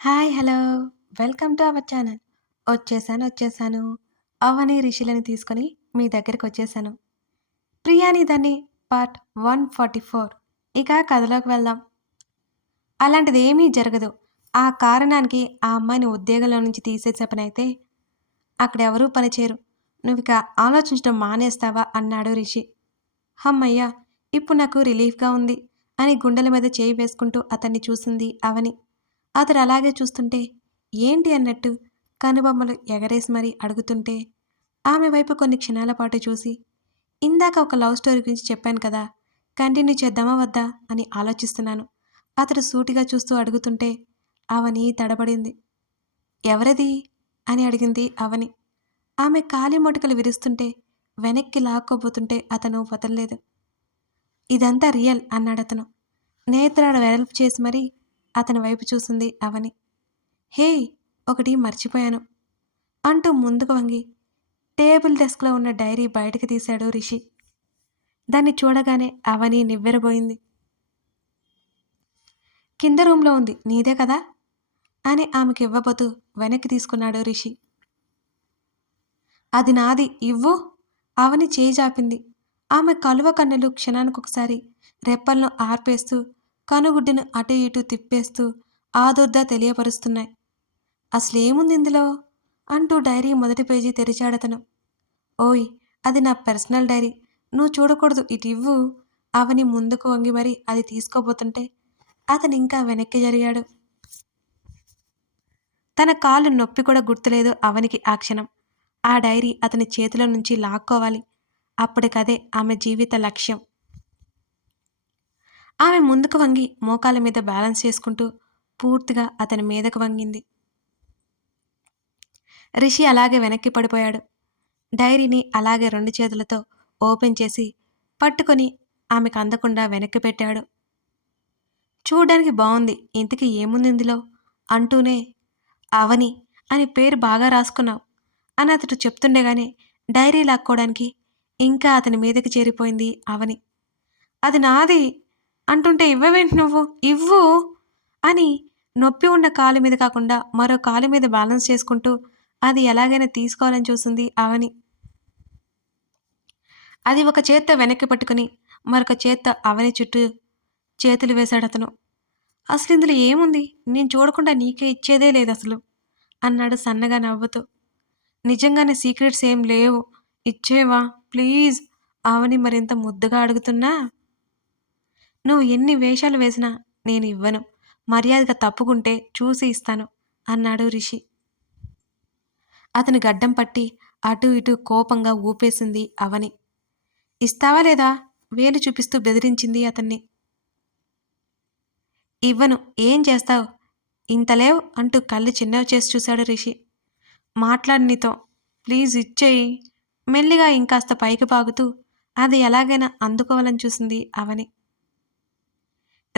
Hi hello. Welcome to our channel. వచ్చేసాను వచ్చేసాను. అవని రిషిలని తీసుకొని మీ దగ్గరికి వచ్చేసాను. ప్రియాని దాన్ని పార్ట్ వన్ ఫార్టీ ఫోర్. ఇక కథలోకి వెళ్దాం. అలాంటిది ఏమీ జరగదు. ఆ కారణానికి ఆ అమ్మాయిని ఉద్యోగంలో నుంచి తీసేసే పని అయితే అక్కడ ఎవరూ పనిచేయరు. నువ్వు ఇక ఆలోచించడం మానేస్తావా? అన్నాడు రిషి. హమ్మయ్యా ఇప్పుడు నాకు రిలీఫ్గా ఉంది అని గుండెల మీద చేయి వేసుకుంటూ అతన్ని చూసింది అవని. అతడు అలాగే చూస్తుంటే ఏంటి అన్నట్టు? కనుబొమ్మలు ఎగరేసి మరీ అడుగుతుంటే ఆమె వైపు కొన్ని క్షణాల పాటు చూసి ఇందాక ఒక లవ్ స్టోరీ గురించి చెప్పాను కదా కంటిన్యూ చేద్దామా వద్దా? అని ఆలోచిస్తున్నాను. అతడు సూటిగా చూస్తూ అడుగుతుంటే అవని తడబడింది. ఎవరది? అని అడిగింది అవని. ఆమె కాలి మొటికలు విరుస్తుంటే వెనక్కి లాక్కోబోతుంటే అతను వదలలేదు. ఇదంతా రియల్ అన్నాడు అతను నేత్రాడ వెడల్పు చేసి మరీ అతని వైపు చూసింది అవని. హే ఒకటి మర్చిపోయాను అంటూ ముందుకు వంగి టేబుల్ డెస్క్లో ఉన్న డైరీ బయటకు తీశాడు రిషి. దాన్ని చూడగానే అవని నివ్వెరబోయింది. కింద రూమ్లో ఉంది నీదే కదా? అని ఆమెకి ఇవ్వబోతూ వెనక్కి తీసుకున్నాడు రిషి. అది నాది ఇవ్వు అవని చేయి జాపింది. ఆమె కలువ కన్నులు క్షణానికొకసారి రెప్పలను ఆర్పేస్తూ కనుగుడ్డును అటు ఇటు తిప్పేస్తూ ఆదుర్దా తెలియపరుస్తున్నాయి. అసలేముంది ఇందులో? అంటూ డైరీ మొదటి పేజీ తెరిచాడతను. ఓయ్ అది నా పర్సనల్ డైరీ. నువ్వు చూడకూడదు ఇటు ఇవ్వు. అవని ముందుకు వంగి మరి అది తీసుకోబోతుంటే అతను ఇంకా వెనక్కి జరిగాడు. తన కాలు నొప్పి కూడా గుర్తులేదు అవనికి ఆ క్షణం. ఆ డైరీ అతని చేతిలో నుంచి లాక్కోవాలి. అప్పటికదే ఆమె జీవిత లక్ష్యం. ఆమె ముందుకు వంగి మోకాల మీద బ్యాలెన్స్ చేసుకుంటూ పూర్తిగా అతని మీదకు వంగింది. రిషి అలాగే వెనక్కి పడిపోయాడు. డైరీని అలాగే రెండు చేతులతో ఓపెన్ చేసి పట్టుకొని ఆమెకు అందకుండా వెనక్కి పెట్టాడు. చూడడానికి బాగుంది ఇంతకీ ఏముంది ఇందులో? అంటూనే అవని అని పేరు బాగా రాసుకున్నావు అని అతడు చెప్తుండగానే డైరీ లాక్కోవడానికి ఇంకా అతని మీదకి చేరిపోయింది అవని. అది నాది అంటుంటే ఇవ్వవేంటి నువ్వు? ఇవ్వు! అని నొప్పి ఉన్న కాలు మీద కాకుండా మరో కాలు మీద బ్యాలెన్స్ చేసుకుంటూ అది ఎలాగైనా తీసుకోవాలని చూసింది అవని అది ఒక చేత్తో వెనక్కి పట్టుకుని మరొక చేత్తో అవని చుట్టూ చేతులు వేశాడు అతను. అసలు ఇందులో ఏముంది? నేను చూడకుండా నీకే ఇచ్చేదే లేదు అసలు అన్నాడు సన్నగా నవ్వుతూ. నిజంగానే సీక్రెట్స్ ఏం లేవు. ఇచ్చేవా? ప్లీజ్! అవని మరింత ముద్దుగా అడుగుతున్నా. నువ్వు ఎన్ని వేషాలు వేసినా నేను ఇవ్వను. మర్యాదగా తప్పుకుంటే చూసి ఇస్తాను అన్నాడు రిషి. అతని గడ్డం పట్టి అటు ఇటు కోపంగా ఊపేసింది అవని. ఇస్తావా లేదా? వేలు చూపిస్తూ బెదిరించింది అతన్ని. ఇవ్వను. ఏం చేస్తావు? ఇంతలేవు అంటూ కళ్ళు చిన్నవి చేసి చూశాడు రిషి. మాట్లాడి నీతో. ప్లీజ్ ఇచ్చేయి. మెల్లిగా ఇంకాస్త పైకి పాగుతూ అది ఎలాగైనా అందుకోవాలని చూసింది అవని.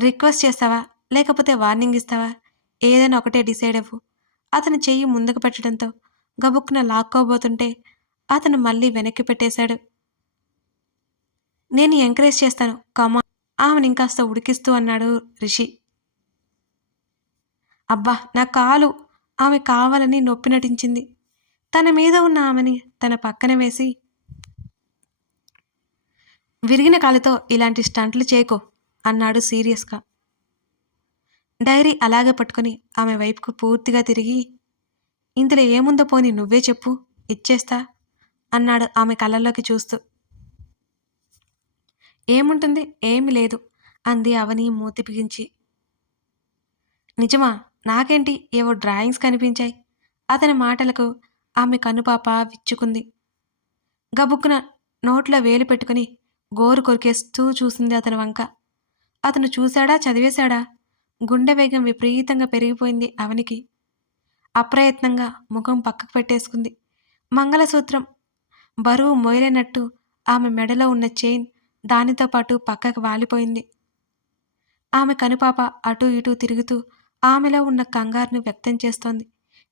రిక్వెస్ట్ చేస్తావా? లేకపోతే వార్నింగ్ ఇస్తావా? ఏదైనా ఒకటే డిసైడ్ అవ్వు. అతను చెయ్యి ముందుకు పెట్టడంతో గబుక్కున లాక్కోబోతుంటే అతను మళ్ళీ వెనక్కి పెట్టేశాడు. నేను ఎంకరేజ్ చేస్తాను. కమా ఆమెను ఇంకాస్త ఉడికిస్తూ అన్నాడు రిషి. అబ్బా నా కాలు ఆమె కావాలని నొప్పి నటించింది. తన మీద ఉన్న ఆమెని తన పక్కన వేసి విరిగిన కాలుతో ఇలాంటి స్టంట్లు చేయకో. అన్నాడు సీరియస్గా. డైరీ అలాగే పట్టుకొని ఆమె వైపుకు పూర్తిగా తిరిగి ఇందులో ఏముందో పోని నువ్వే చెప్పు ఇచ్చేస్తా అన్నాడు ఆమె కళ్ళల్లోకి చూస్తూ. ఏముంటుంది? ఏమి లేదు అంది అవని మూతి బిగించి. నిజమా? నాకేంటి? ఏవో డ్రాయింగ్స్ కనిపించాయి. అతని మాటలకు ఆమె కనుపాప విచ్చుకుంది. గబుక్కున నోట్లో వేలు పెట్టుకుని గోరు కొరికేస్తూ చూసింది అతని వంక. అతను చూశాడా చదివేశాడా? గుండె వేగం విపరీతంగా పెరిగిపోయింది అవనికి. అప్రయత్నంగా ముఖం పక్కకు పెట్టేసుకుంది. మంగళసూత్రం. బరువు మోయలేనట్టు ఆమె మెడలో ఉన్న చైన్ దానితో పాటు పక్కకు వాలిపోయింది. ఆమె కనుపాప అటూ ఇటూ తిరుగుతూ ఆమెలో ఉన్న కంగారును వ్యక్తం చేస్తోంది.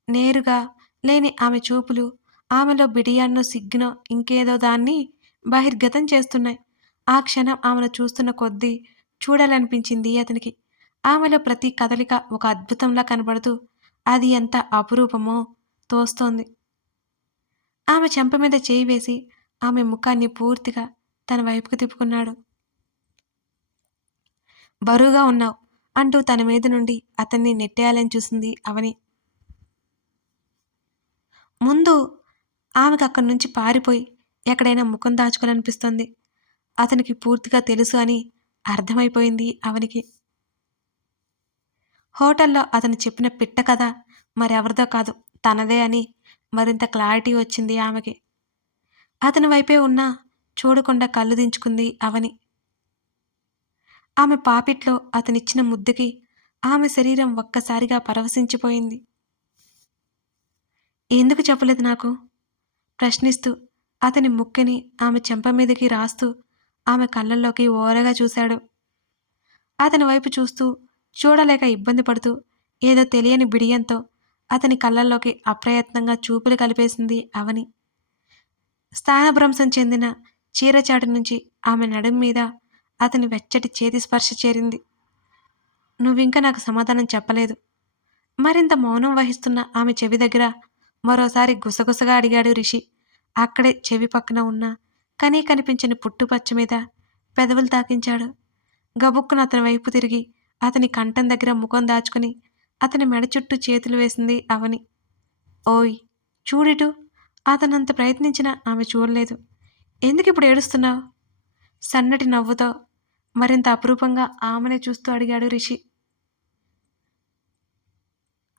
నేరుగా లేని ఆమె చూపులు ఆమెలో బిడియాన్నో సిగ్గునో ఇంకేదో దాన్ని బహిర్గతం చేస్తున్నాయి. ఆ క్షణం ఆమెను చూస్తున్న కొద్దీ చూడాలనిపించింది అతనికి. ఆమెలో ప్రతి కదలిక ఒక అద్భుతంలా కనబడుతూ అది ఎంత అపురూపమో తోస్తోంది. ఆమె చెంప మీద చేయి వేసి ఆమె ముఖాన్ని పూర్తిగా తన వైపుకు తిప్పుకున్నాడు. బరువుగా ఉన్నావు అంటూ తన మీద నుండి అతన్ని నెట్టేయాలని చూసింది అవని. ముందు ఆమెకు అక్కడి నుంచి పారిపోయి ఎక్కడైనా ముఖం దాచుకోవాలనిపిస్తుంది. అతనికి పూర్తిగా తెలుసు అని అర్థమైపోయింది అవనికి. హోటల్లో అతను చెప్పిన పిట్ట కథ మరెవరిదో కాదు తనదే అని మరింత క్లారిటీ వచ్చింది ఆమెకి. అతని వైపే ఉన్నా చూడకుండా కళ్ళు దించుకుంది అవని. ఆమె పాపిట్లో అతనిచ్చిన ముద్దుకి ఆమె శరీరం ఒక్కసారిగా పరవశించిపోయింది. ఎందుకు చెప్పలేదు నాకు? ప్రశ్నిస్తూ అతని ముక్కిని ఆమె చెంప మీదకి రాస్తూ ఆమె కళ్ళల్లోకి ఓరగా చూశాడు. అతని వైపు చూస్తూ చూడలేక ఇబ్బంది పడుతూ ఏదో తెలియని బిడియంతో అతని కళ్ళల్లోకి అప్రయత్నంగా చూపులు కలిపేసింది అవని. స్థానభ్రంశం చెందిన చీరచాటు నుంచి ఆమె నడుం మీద అతని వెచ్చటి చేతి స్పర్శ చేరింది. నువ్వింకా నాకు సమాధానం చెప్పలేదు. మరింత మౌనం వహిస్తున్న ఆమె చెవి దగ్గర మరోసారి గుసగుసగా అడిగాడు రిషి. అక్కడే చెవి పక్కన ఉన్న కనీ కనిపించని పుట్టుపచ్చ మీద పెదవులు తాకించాడు. గబుక్కున అతని వైపు తిరిగి అతని కంఠం దగ్గర ముఖం దాచుకుని అతని మెడ చుట్టూ చేతులు వేసింది అవని. ఓయ్ చూడిటు. అతనంత ప్రయత్నించినా ఆమె చూడలేదు. ఎందుకు ఇప్పుడు ఏడుస్తున్నావు? సన్నటి నవ్వుతో మరింత అపురూపంగా ఆమెనే చూస్తూ అడిగాడు రిషి.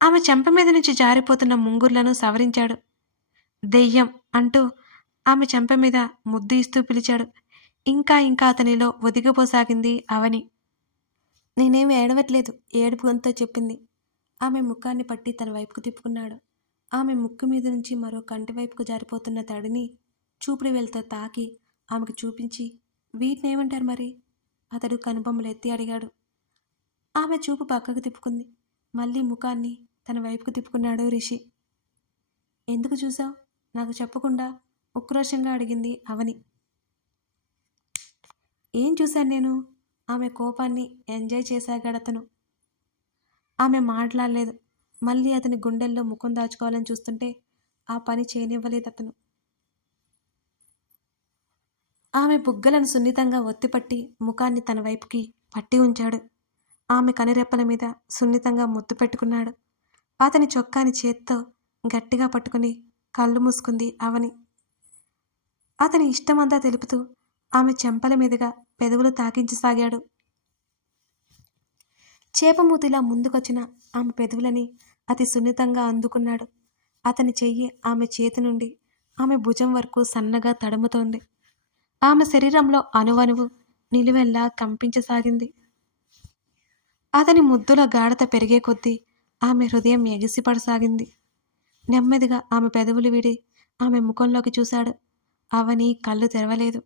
ఆమె చెంప మీద నుంచి జారిపోతున్న ముంగుర్లను సవరించాడు. దెయ్యం అంటూ ఆమె చెంప మీద ముద్దు ఇస్తూ పిలిచాడు. ఇంకా ఇంకా అతనిలో ఒదిగిపోసాగింది అవని. నేనేమి ఏడవట్లేదు ఏడుపు గొంతుతో చెప్పింది. ఆమె ముఖాన్ని పట్టి తన వైపుకు తిప్పుకున్నాడు. ఆమె ముక్కు మీద నుంచి మరో కంటి వైపుకు జారిపోతున్న తడిని చూపుడు వేలతో తాకి ఆమెకు చూపించి వీటిని ఏమంటారు మరి? అతడు కనుబొమ్మలు ఎత్తి అడిగాడు. ఆమె చూపు పక్కకు తిప్పుకుంది. మళ్ళీ ముఖాన్ని తన వైపుకు తిప్పుకున్నాడు రిషి. ఎందుకు చూసావు నాకు చెప్పకుండా ఉక్రోషంగా అడిగింది అవని. ఏం చూశాను నేను? ఆమె కోపాన్ని ఎంజాయ్ చేశాగాడతను ఆమె మాట్లాడలేదు. మళ్ళీ అతని గుండెల్లో ముఖం దాచుకోవాలని చూస్తుంటే ఆ పని చేయనివ్వలేదు అతను. ఆమె బుగ్గలను సున్నితంగా ఒత్తిపట్టి ముఖాన్ని తన వైపుకి పట్టి ఉంచాడు. ఆమె కనిరెప్పల మీద సున్నితంగా ముద్దు పెట్టుకున్నాడు. అతని చొక్కాని చేత్తో గట్టిగా పట్టుకుని కళ్ళు మూసుకుంది అవని. అతని ఇష్టమంతా తెలుపుతూ ఆమె చెంపల మీదుగా పెదవులు తాకించసాగాడు. చేపమూతిలా ముందుకొచ్చిన ఆమె పెదవులని అతి సున్నితంగా అందుకున్నాడు. అతని చెయ్యి ఆమె చేతి నుండి ఆమె భుజం వరకు సన్నగా తడుముతోంది. ఆమె శరీరంలో అణువణువు నిలువెల్లా కంపించసాగింది. అతని ముద్దుల గాఢత పెరిగే కొద్దీ ఆమె హృదయం ఎగిసిపడసాగింది. నెమ్మదిగా ఆమె పెదవులు విడి ఆమె ముఖంలోకి చూశాడు. అవని కళ్ళు తెరవలేదు.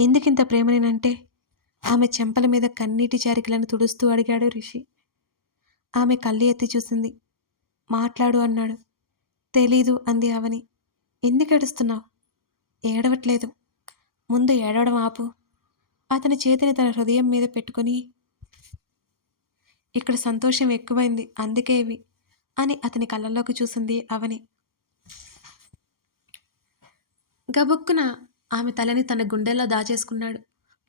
ఎందుకింత ప్రేమనేనంటే ఆమె చెంపల మీద కన్నీటి చారికలను తుడుస్తూ అడిగాడు రిషి. ఆమె కళ్ళు ఎత్తి చూసింది. మాట్లాడు అన్నాడు. తెలీదు అంది అవని. ఎందుకు ఏడుస్తున్నావు ఏడవట్లేదు. ముందు ఏడవడం ఆపు. అతని చేతిని తన హృదయం మీద పెట్టుకొని ఇక్కడ సంతోషం ఎక్కువైంది అందుకే ఇవి అని అతని కళ్ళల్లోకి చూసింది అవని. గబుక్కున ఆమె తలని తన గుండెల్లో దాచేసుకున్నాడు.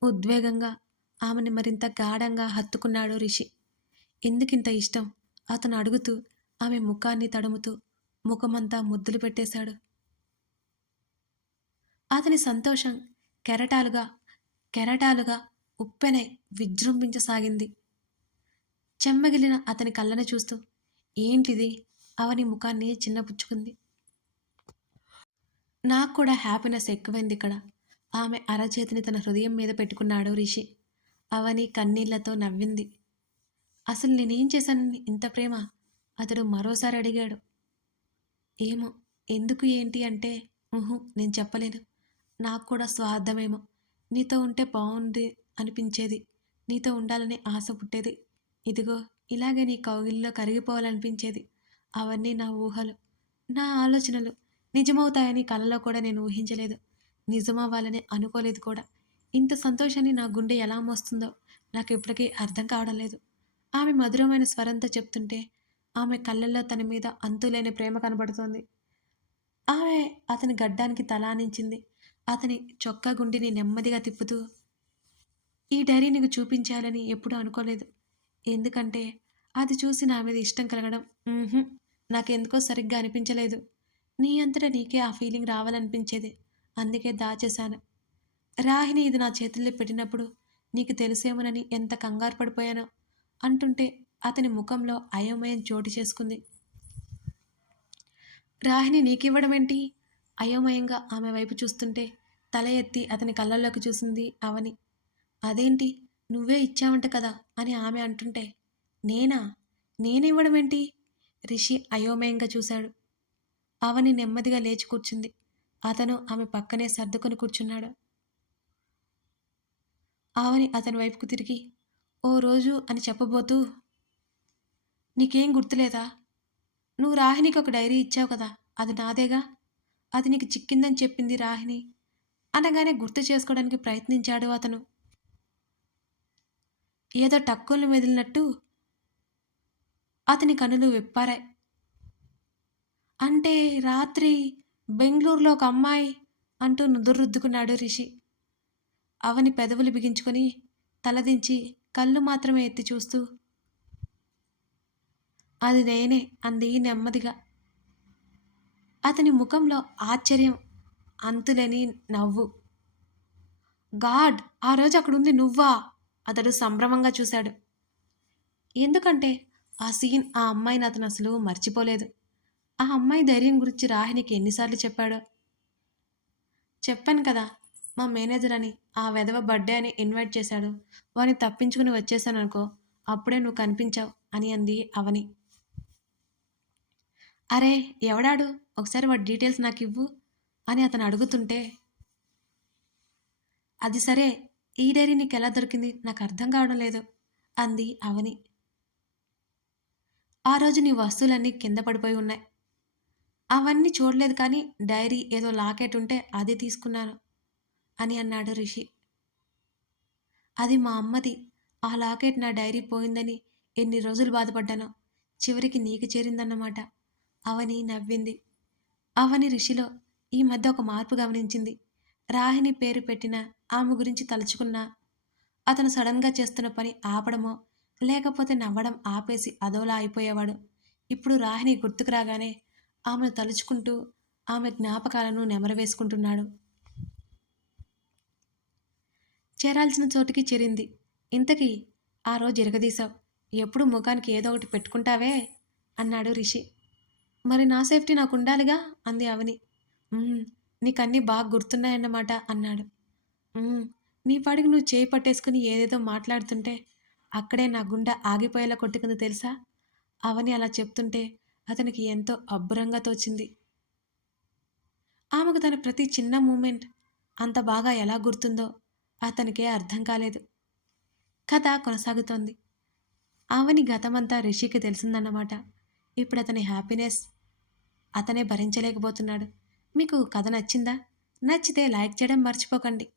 ఉద్వేగంగా ఆమెని మరింత గాఢంగా హత్తుకున్నాడు రిషి. ఎందుకింత ఇష్టం? అతను అడుగుతూ ఆమె ముఖాన్ని తడుముతూ ముఖమంతా ముద్దులు పెట్టేశాడు. అతని సంతోషం కెరటాలుగా కెరటాలుగా ఉప్పెనై విజృంభించసాగింది. చెమ్మగిలిన అతని కళ్ళను చూస్తూ ఏంటిది? అవని ముఖాన్ని చిన్నపుచ్చుకుంది. నాకు కూడా హ్యాపీనెస్ ఎక్కువైంది ఇక్కడ. ఆమె అరచేతిని తన హృదయం మీద పెట్టుకున్నాడు రిషి. అవని కన్నీళ్ళతో నవ్వింది. అసలు నేనేం చేశానని ఇంత ప్రేమ? అతడు మరోసారి అడిగాడు. ఏమో ఎందుకు ఏంటి అంటే ఊహు నేను చెప్పలేను. నాకు కూడా స్వార్థమేమో. నీతో ఉంటే బాగుంది అనిపించేది. నీతో ఉండాలని ఆశ పుట్టేది. ఇదిగో ఇలాగే నీ కౌగిల్లో కరిగిపోవాలనిపించేది. అవన్నీ నా ఊహలు నా ఆలోచనలు. నిజమవుతాయని కలలో కూడా నేను ఊహించలేదు. నిజమవ్వాలని అనుకోలేదు కూడా. ఇంత సంతోషాన్ని నా గుండె ఎలా మోస్తుందో నాకు ఇప్పటికీ అర్థం కావడం లేదు. ఆమె మధురమైన స్వరంతో చెప్తుంటే ఆమె కళ్ళల్లో తన మీద అంతులేని ప్రేమ కనబడుతోంది. ఆమె అతని గడ్డానికి తలానించింది అతని చొక్కా గుండిని నెమ్మదిగా తిప్పుతూ ఈ డైరీ నీకు చూపించాలని ఎప్పుడూ అనుకోలేదు. ఎందుకంటే అది చూసి నా మీద ఇష్టం కలగడం నాకెందుకో సరిగ్గా అనిపించలేదు. నీ అంతట నీకే ఆ ఫీలింగ్ రావాలనిపించేది. అందుకే దాచేశాను. రాహిని ఇది నా చేతుల్లో పెట్టినప్పుడు నీకు తెలిసేమోనని ఎంత కంగారు పడిపోయానో అంటుంటే అతని ముఖంలో అయోమయం చోటు చేసుకుంది. రాహిని నీకివ్వడమేంటి? అయోమయంగా ఆమె వైపు చూస్తుంటే తల ఎత్తి అతని కళ్ళల్లోకి చూసింది అవని. అదేంటి? నువ్వే ఇచ్చావంట కదా అని ఆమె అంటుంటే నేనా? నేనివ్వడమేంటి? రిషి అయోమయంగా చూశాడు. అవని నెమ్మదిగా లేచి కూర్చుంది. అతను ఆమె పక్కనే సర్దుకొని కూర్చున్నాడు. ఆవని అతని వైపుకు తిరిగి ఓ రోజు అని చెప్పబోతూ నీకేం గుర్తులేదా? నువ్వు రాహినికి ఒక డైరీ ఇచ్చావు కదా అది నాదేగా? అది నీకు చిక్కిందని చెప్పింది రాహిని అనగానే గుర్తు చేసుకోవడానికి ప్రయత్నించాడు అతను. ఏదో టక్కులను మెదిలినట్టు అతని కనులు విప్పారాయి. అంటే రాత్రి బెంగళూరులో ఒక అమ్మాయి అంటూ నుదురుద్దుకున్నాడు రిషి. అవని పెదవులు బిగించుకొని తలదించి కళ్ళు మాత్రమే ఎత్తి చూస్తూ అది నేనే అంది నెమ్మదిగా. అతని ముఖంలో ఆశ్చర్యం అంతులేని నవ్వు. గాడ్ ఆ రోజు అక్కడుంది నువ్వా? అతడు సంభ్రమంగా చూశాడు. ఎందుకంటే ఆ సీన్ ఆ అమ్మాయిని అతను అసలు మర్చిపోలేదు. ఆ అమ్మాయి ధైర్యం గురించి రాహినికి ఎన్నిసార్లు చెప్పాడో? చెప్పాను కదా మా మేనేజర్ అని ఆ వెధవ బర్త్డే అని ఇన్వైట్ చేశాడు. వాని తప్పించుకుని వచ్చేసాను అనుకో అప్పుడే నువ్వు కనిపించావు అని అంది అవని. అరే ఎవడాడు? ఒకసారి వాడి డీటెయిల్స్ నాకు ఇవ్వు అని అతను అడుగుతుంటే అది సరే ఈ డైరీ నీకు ఎలా దొరికింది? నాకు అర్థం కావడం లేదు అంది అవని. ఆ రోజు నీ వస్తువులన్నీ కింద పడిపోయి ఉన్నాయి. అవన్నీ చూడలేదు కానీ డైరీ ఏదో లాకెట్ ఉంటే అది తీసుకున్నాను అని అన్నాడు రిషి. అది మా అమ్మది. ఆ లాకెట్ నా డైరీ పోయిందని ఎన్ని రోజులు బాధపడ్డానో చివరికి నీకు చేరిందన్నమాట. అవని నవ్వింది. అవని రిషిలో ఈ మధ్య ఒక మార్పు గమనించింది. రాహిని పేరు పెట్టిన ఆమె గురించి తలుచుకున్నా అతను సడన్గా చేస్తున్న పని ఆపడమో లేకపోతే నవ్వడం ఆపేసి అదోలా అయిపోయేవాడు. ఇప్పుడు రాహిని గుర్తుకు రాగానే ఆమెను తలుచుకుంటూ ఆమె జ్ఞాపకాలను నెమరవేసుకుంటున్నాడు. చేరాల్సిన చోటుకి చేరింది. ఇంతకీ ఆ రోజు ఇరగదీశావు ఎప్పుడు ముఖానికి ఏదో ఒకటి పెట్టుకుంటావే? అన్నాడు రిషి. మరి నా సేఫ్టీ నాకు ఉండాలిగా? అంది అవని. నీకన్నీ బాగా గుర్తున్నాయన్నమాట అన్నాడు. నీ పాడికి నువ్వు చేయి పట్టేసుకుని ఏదేదో మాట్లాడుతుంటే అక్కడే నా గుండె ఆగిపోయేలా కొట్టుకుంది తెలుసా? అవని అలా చెప్తుంటే అతనికి ఎంతో అబ్బురంగా తోచింది ఆమెకు తన ప్రతి చిన్న మూమెంట్ అంత బాగా ఎలా గుర్తుందో అతనికే అర్థం కాలేదు. కథ కొనసాగుతోంది. ఆమెని గతమంతా రిషికి తెలిసిందన్నమాట. ఇప్పుడు అతని హ్యాపీనెస్ అతనే భరించలేకపోతున్నాడు. మీకు కథ నచ్చిందా? నచ్చితే లైక్ చేయడం మర్చిపోకండి.